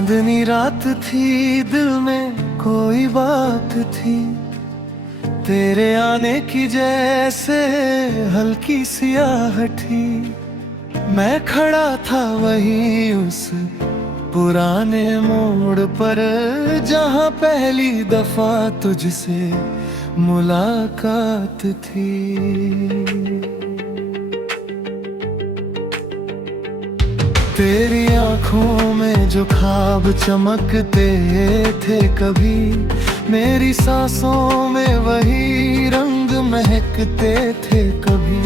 चांदनी रात थी, दिल में कोई बात थी तेरे आने की, जैसे हल्की सियाहटी। मैं खड़ा था वहीं उस पुराने मोड़ पर, जहां पहली दफा तुझसे मुलाकात थी। तेरी आंखों में जो ख्वाब चमकते थे कभी, मेरी सांसों में वही रंग महकते थे कभी।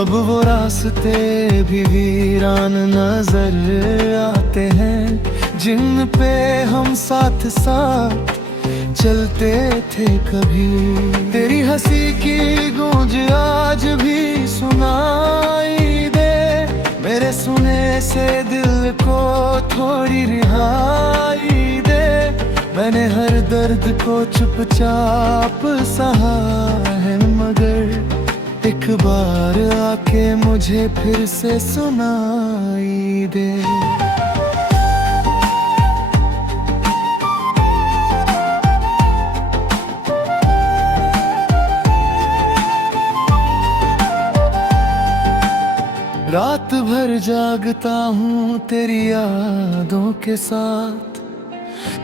अब वो रास्ते भी वीरान नजर आते हैं, जिन पे हम साथ साथ चलते थे कभी। तेरी हंसी की गूंज आज भी सुनाई दे, मेरे सुने से दिल को थोड़ी रिहाई दे। मैंने हर दर्द को चुपचाप सहा है, मगर एक बार आके मुझे फिर से सुनाई दे। रात भर जागता हूँ तेरी यादों के साथ,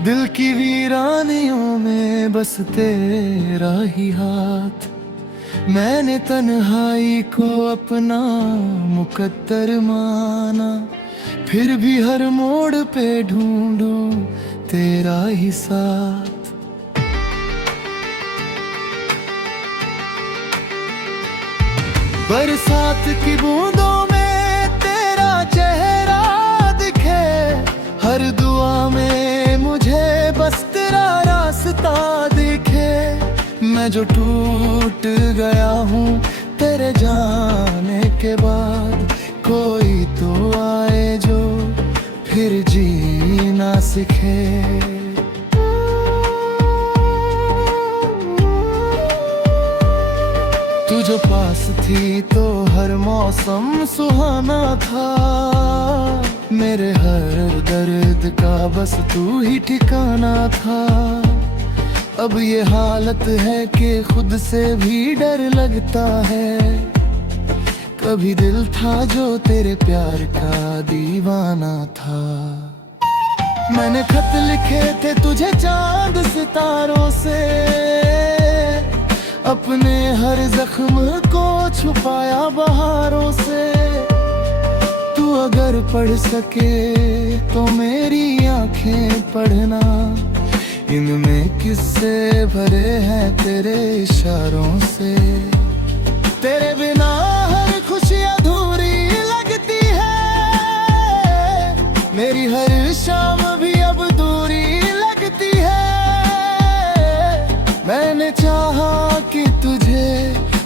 दिल की वीरानियों में बस तेरा ही हाथ। मैंने तन्हाई को अपना मुकद्दर माना, फिर भी हर मोड़ पे ढूंढूं तेरा ही साथ। बरसात की बूंदों में तेरा चेहरा दिखे, हर दुआ में मुझे बस तेरा रास्ता दिखे। मैं जो टूट गया हूँ तेरे जाने के बाद, कोई तो आए जो फिर जीना सीखे। तू जो पास थी तो हर मौसम सुहाना था, मेरे हर दर्द का बस तू ही ठिकाना था। अब ये हालत है कि खुद से भी डर लगता है। कभी दिल था जो तेरे प्यार का दीवाना था। मैंने खत लिखे थे तुझे चांद सितारों से, अपने हर जख्म को छुपाया बहारों से। तू अगर पढ़ सके तो मेरी आंखें पढ़ना, इनमें किस्से भरे हैं तेरे इशारों से। तेरे बिना हर खुशी अधूरी लगती है, मेरी हर शाम भी अब दूरी लगती है। मैंने चाहा कि तुझे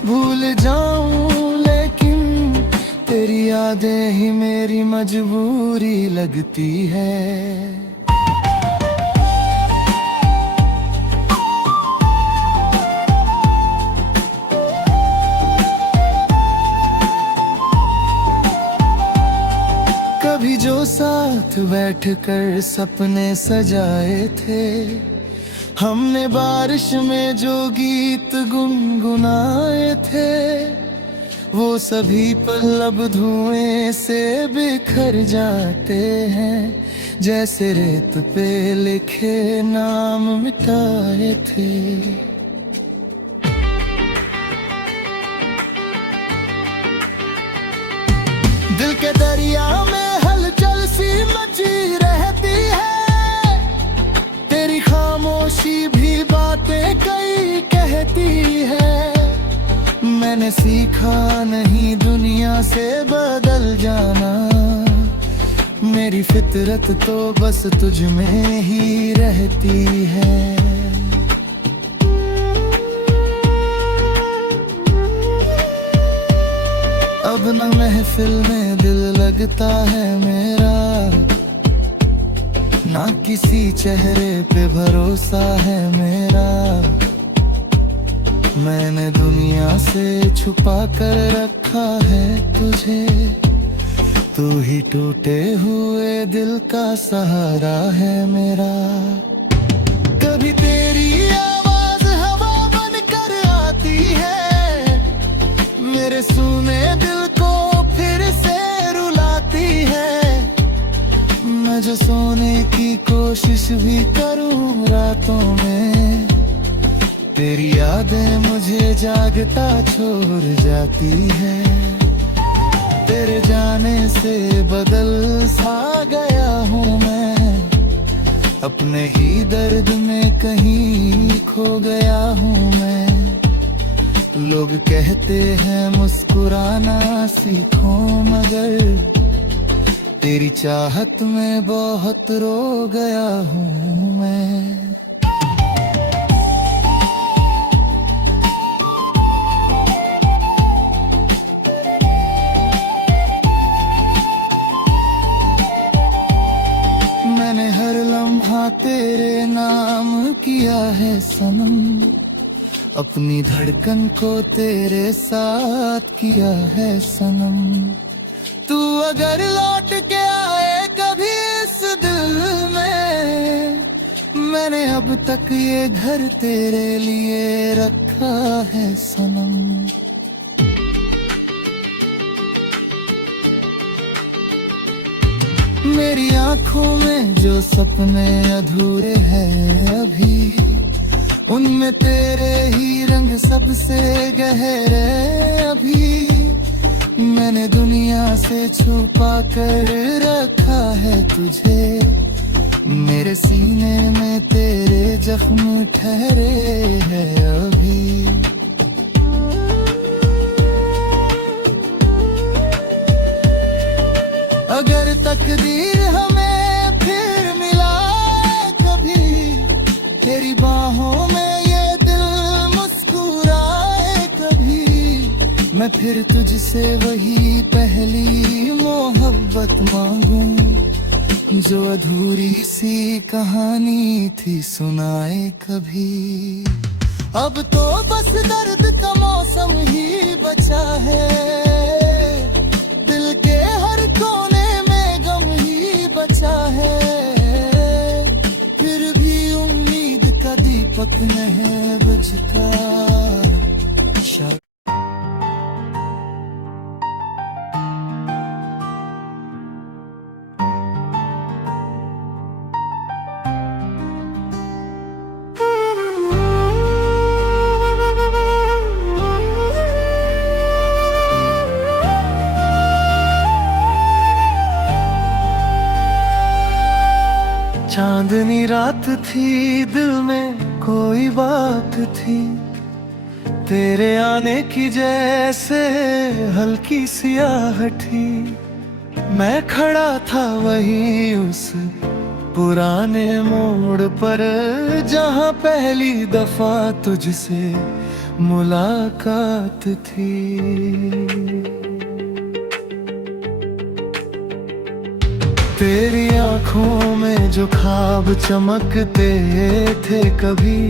भूल जाऊं, लेकिन तेरी यादें ही मेरी मजबूरी लगती है। कभी जो साथ बैठकर सपने सजाए थे, हमने बारिश में जो गीत गुनगुनाए थे, वो सभी पल अब धुएं से बिखर जाते हैं, जैसे रेत पे लिखे नाम मिटाए थे। दिल के दरिया में हलचल सी मची रहती है, तेरी खामोशी भी बातें कई कहती है। मैंने सीखा नहीं दुनिया से बदल जाना, मेरी फितरत तो बस तुझ में ही रहती है। अब न महफिल में दिल लगता है मेरा, ना किसी चेहरे पे भरोसा है मेरा। मैंने दुनिया से छुपा कर रखा है तुझे, तू ही टूटे हुए दिल का सहारा है मेरा। कभी तेरी आवाज हवा बनकर आती है, मेरे सूने दिल को फिर से रुलाती है। मैं जो सोने की कोशिश भी करूं रातों में, तेरी यादें मुझे जागता छोड़ जाती है। तेरे जाने से बदल सा गया हूँ मैं, अपने ही दर्द में कहीं खो गया हूँ मैं। लोग कहते हैं मुस्कुराना सीखो, मगर तेरी चाहत में बहुत रो गया हूँ मैं। मैंने हर लम्हा तेरे नाम किया है सनम, अपनी धड़कन को तेरे साथ किया है सनम। तू अगर लौट के आए कभी इस दिल में, मैंने अब तक ये घर तेरे लिए रखा है सनम। मेरी आंखों में जो सपने अधूरे हैं अभी, उनमें तेरे ही रंग सबसे गहरे अभी। मैंने दुनिया से छुपा कर रखा है तुझे, मेरे सीने में तेरे जख्म ठहरे हैं अभी। अगर तकदीर हमें फिर मिलाए कभी, तेरी बाहों में ये दिल मुस्कुराए कभी, मैं फिर तुझसे वही पहली मोहब्बत मांगूं, जो अधूरी सी कहानी थी सुनाए कभी। अब तो बस दर्द का मौसम ही बचा है, दिल के हर कोने बचा है। फिर भी उम्मीद का दीपक नहीं बुझता। चांदनी रात थी, दिल में कोई बात थी, तेरे आने की जैसे हल्की सियाहटी। मैं खड़ा था वहीं उस पुराने मोड़ पर, जहां पहली दफा तुझसे मुलाकात थी। तेरी आंखों में जो ख्वाब चमकते थे कभी,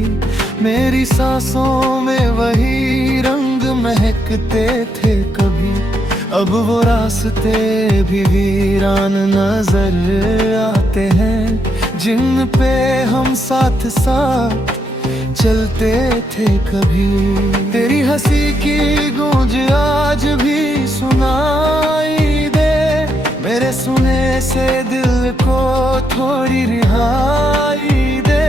मेरी सांसों में वही रंग महकते थे कभी। अब वो रास्ते भी वीरान नजर आते हैं, जिन पे हम साथ साथ चलते थे कभी। तेरी हंसी की गूंज आज भी सुनाई दे, मेरे सुने से दिल को थोड़ी रिहाई दे।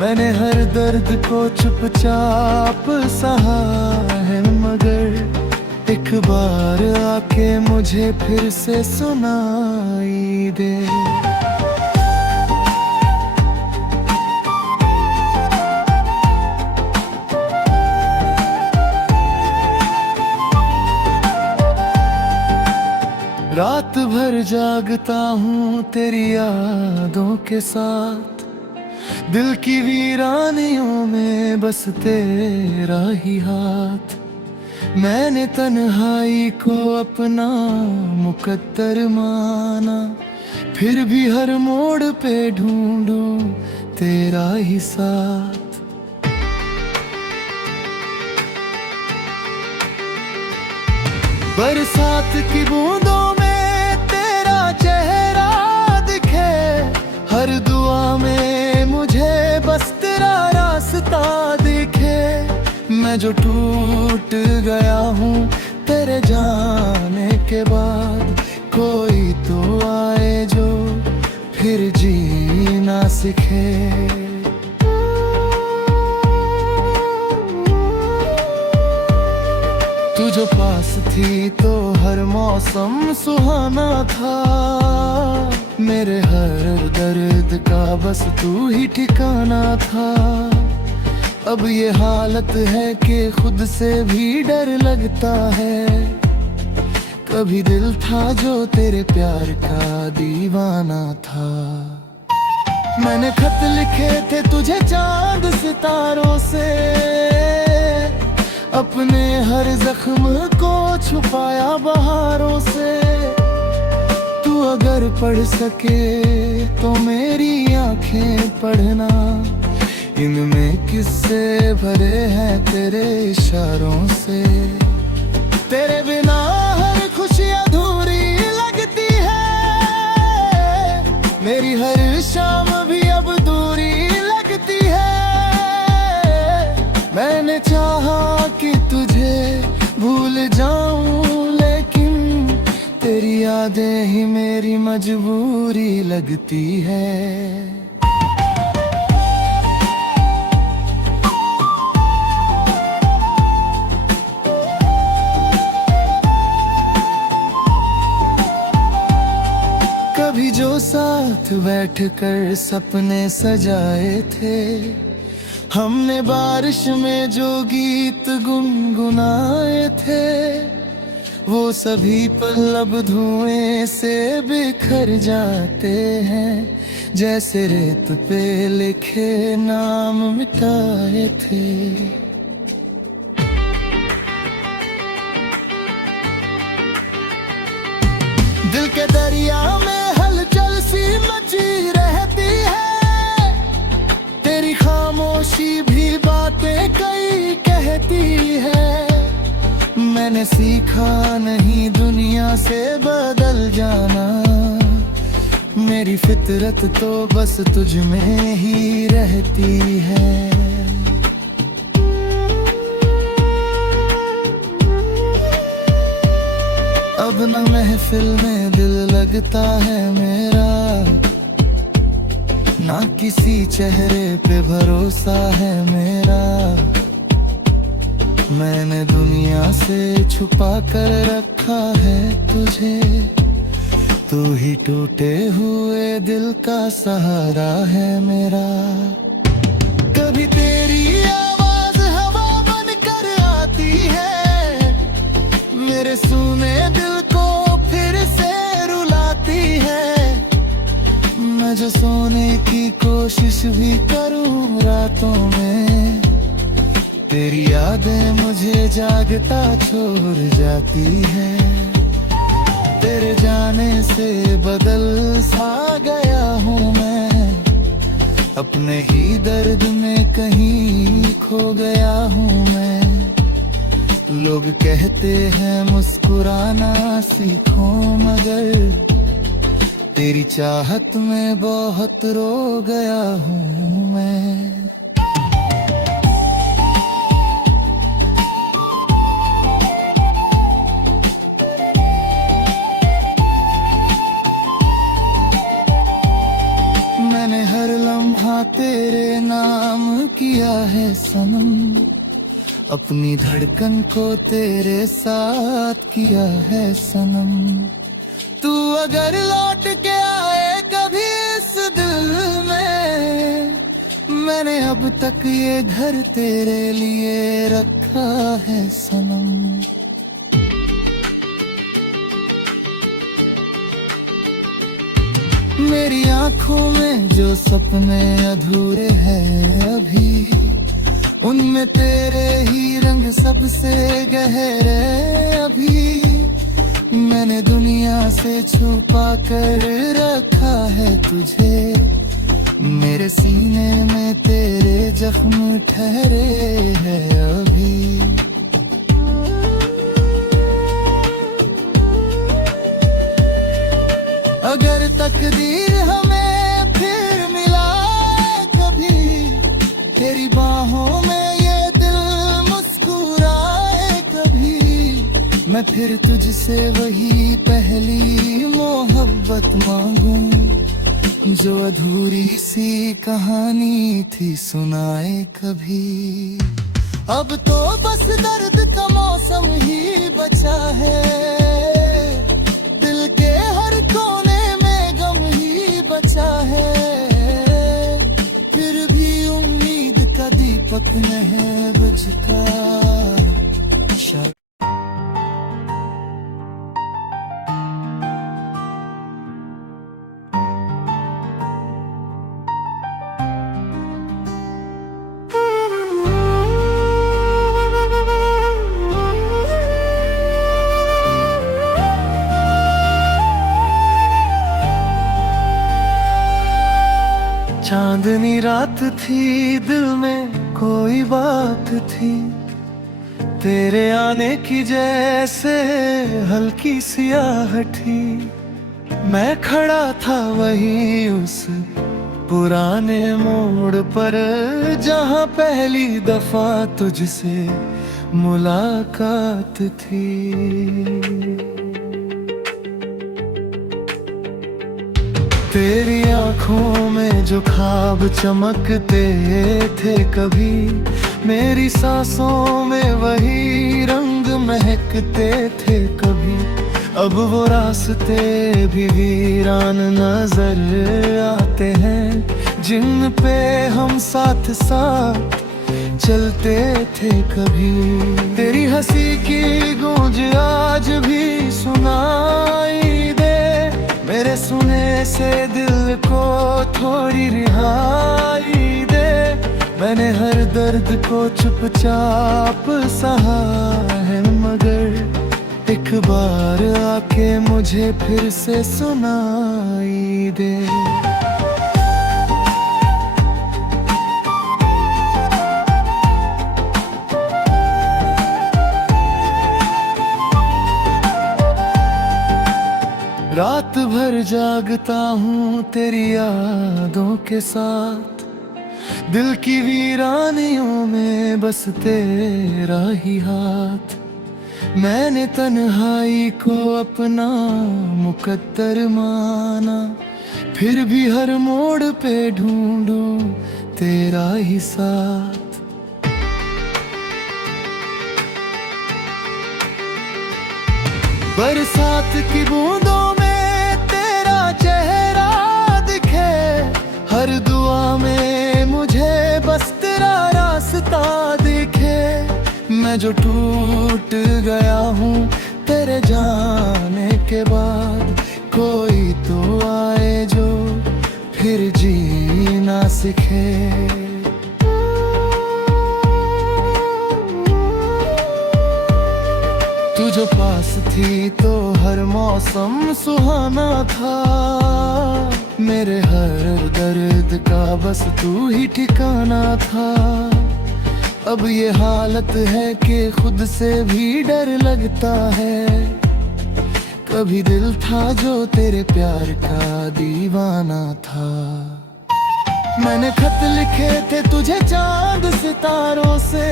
मैंने हर दर्द को चुपचाप सहा है, मगर एक बार आके मुझे फिर से सुनाई दे। रात भर जागता हूँ तेरी यादों के साथ, दिल की वीरानियों में बस तेरा ही हाथ। मैंने तन्हाई को अपना मुकद्दर माना, फिर भी हर मोड़ पे ढूंढूं तेरा ही साथ। बरसात की बूंदों में मैं जो टूट गया हूँ तेरे जाने के बाद, कोई तो आए जो फिर जीना सिखे। तू जो पास थी तो हर मौसम सुहाना था, मेरे हर दर्द का बस तू ही ठिकाना था। अब ये हालत है कि खुद से भी डर लगता है। कभी दिल था जो तेरे प्यार का दीवाना था। मैंने खत लिखे थे तुझे चांद सितारों से, अपने हर जख्म को छुपाया बहारों से। तू अगर पढ़ सके तो मेरी आंखें पढ़ना, इनमें किस्से भरे हैं तेरे इशारों से। तेरे बिना हर खुशी अधूरी लगती है, मेरी हर शाम भी अब दूरी लगती है। मैंने चाहा कि तुझे भूल जाऊं, लेकिन तेरी यादें ही मेरी मजबूरी लगती है। कभी जो साथ बैठकर सपने सजाए थे, हमने बारिश में जो गीत गुनगुनाए थे, वो सभी पल अब धुएं से बिखर जाते हैं, जैसे रेत पे लिखे नाम मिटाए थे। दिल के दरिया में हलचल सी मची रहती है, तेरी खामोशी भी बातें कई कहती है। मैंने सीखा नहीं दुनिया से बदल जाना, मेरी फितरत तो बस तुझ में ही रहती है। अब न महफिल में दिल लगता है मेरा, ना किसी चेहरे पे भरोसा है मेरा। मैंने दुनिया से छुपा कर रखा है तुझे, तू ही टूटे हुए दिल का सहारा है मेरा। कभी तेरी आवाज हवा बनकर आती है, मेरे सुने दिल को फिर से रुलाती है। मैं जो सोने की कोशिश भी करूं रातों में, तेरी यादें मुझे जागता छोड़ जाती है। तेरे जाने से बदल सा गया हूँ मैं, अपने ही दर्द में कहीं खो गया हूँ मैं। लोग कहते हैं मुस्कुराना सीखो, मगर तेरी चाहत में बहुत रो गया हूँ मैं। मैंने हर लम्हा तेरे नाम किया है सनम, अपनी धड़कन को तेरे साथ किया है सनम। तू अगर लौट के आए कभी इस दिल में, मैंने अब तक ये घर तेरे लिए रखा है सनम। मेरी आंखों में जो सपने अधूरे हैं अभी, उनमें तेरे ही रंग सबसे गहरे अभी। मैंने दुनिया से छुपा कर रखा है तुझे, मेरे सीने में तेरे जख्म ठहरे हैं अभी। अगर तकदीर हमें फिर मिलाए कभी, तेरी बाहों में ये दिल मुस्कुराए मैं फिर तुझसे वही पहली मोहब्बत मांगूं जो अधूरी सी कहानी थी सुनाए कभी। अब तो बस दर्द का मौसम ही बचा है, दिल के हर कोने में गम ही बचा है। फिर भी उम्मीद का दीपक नहीं बुझता। चांदनी रात थी, दिल में कोई बात थी तेरे आने की, जैसे हल्की सियाहटी। मैं खड़ा था वहीं उस पुराने मोड़ पर जहां पहली दफा तुझसे मुलाकात थी। तेरी आंखों में जो ख्वाब चमकते थे कभी, मेरी सांसों में वही रंग महकते थे कभी। अब वो रास्ते भी वीरान नजर आते हैं जिन पे हम साथ साथ चलते थे कभी। तेरी हंसी की गूंज आज भी सुनाई दे, मेरे सुने से दिल को थोड़ी रिहाई दे। मैंने हर दर्द को चुपचाप सहा है, मगर एक बार आके मुझे फिर से सुनाई दे। रात भर जागता हूँ तेरी यादों के साथ, दिल की वीरानियों में बस तेरा ही हाथ। मैंने तन्हाई को अपना मुकद्दर माना, फिर भी हर मोड़ पे ढूंढूं तेरा ही साथ। बरसात की बूंदों में तेरा चेहरा दिखे, हर दुआ में मुझे बस तेरा रास्ता दिखे। मैं जो टूट गया हूँ तेरे जाने के बाद, कोई तो आए जो फिर जीना सीखे। तू जो पास थी तो हर मौसम सुहाना था, मेरे हर दर्द का बस तू ही ठिकाना था। अब ये हालत है कि खुद से भी डर लगता है। कभी दिल था जो तेरे प्यार का दीवाना था। मैंने खत लिखे थे तुझे चांद सितारों से,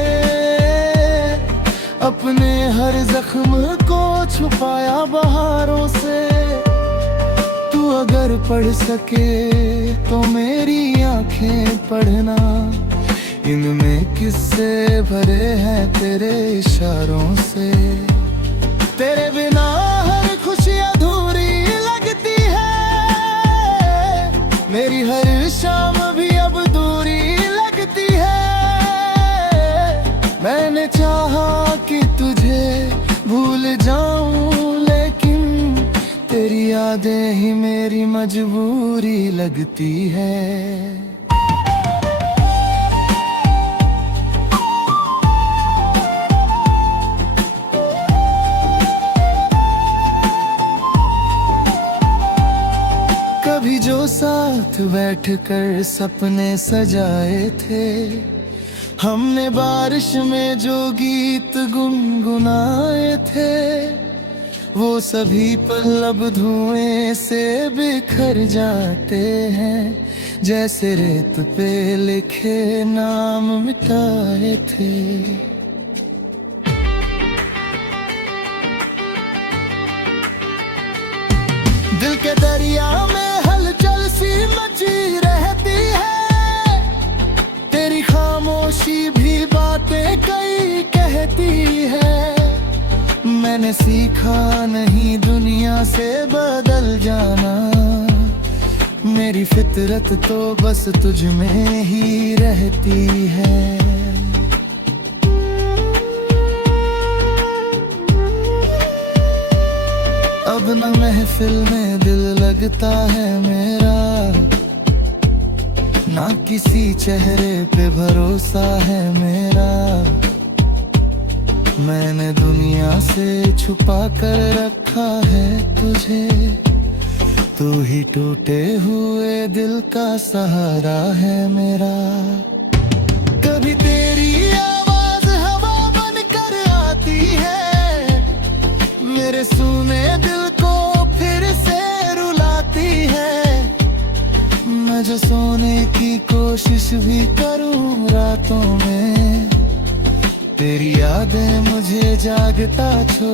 अपने हर जख्म को छुपाया बहारों से। तू अगर पढ़ सके तो मेरी आंखें पढ़ना, इनमें किस्से भरे हैं तेरे इशारों से। तेरे बिना हर खुशी अधूरी लगती है, मेरी हर शाम भी अब दूरी लगती है। मैंने चाहा कि तुझे भूल जाऊं, लेकिन तेरी यादें ही मेरी मजबूरी लगती है। कभी जो साथ बैठकर सपने सजाए थे, हमने बारिश में जो गीत गुनगुनाए थे, वो सभी पल अब धुएं से बिखर जाते हैं, जैसे रेत पे लिखे नाम मिटाए थे। दिल के दरिया में हलचल सी मची रहती है, तेरी खामोशी भी बातें कई कहती है। मैंने सीखा नहीं दुनिया से बदल जाना, मेरी फितरत तो बस तुझ में ही रहती है। अब न महफिल में दिल लगता है मेरा, ना किसी चेहरे पे भरोसा है मेरा। मैंने दुनिया से छुपा कर रखा है तुझे, तू ही टूटे हुए दिल का सहारा है मेरा। कभी तेरी आवाज हवा बन कर आती है, मेरे सूने दिल को फिर से रुलाती है। मैं जो सोने की कोशिश भी करूं रातों में, तेरी यादें मुझे जागता छोड़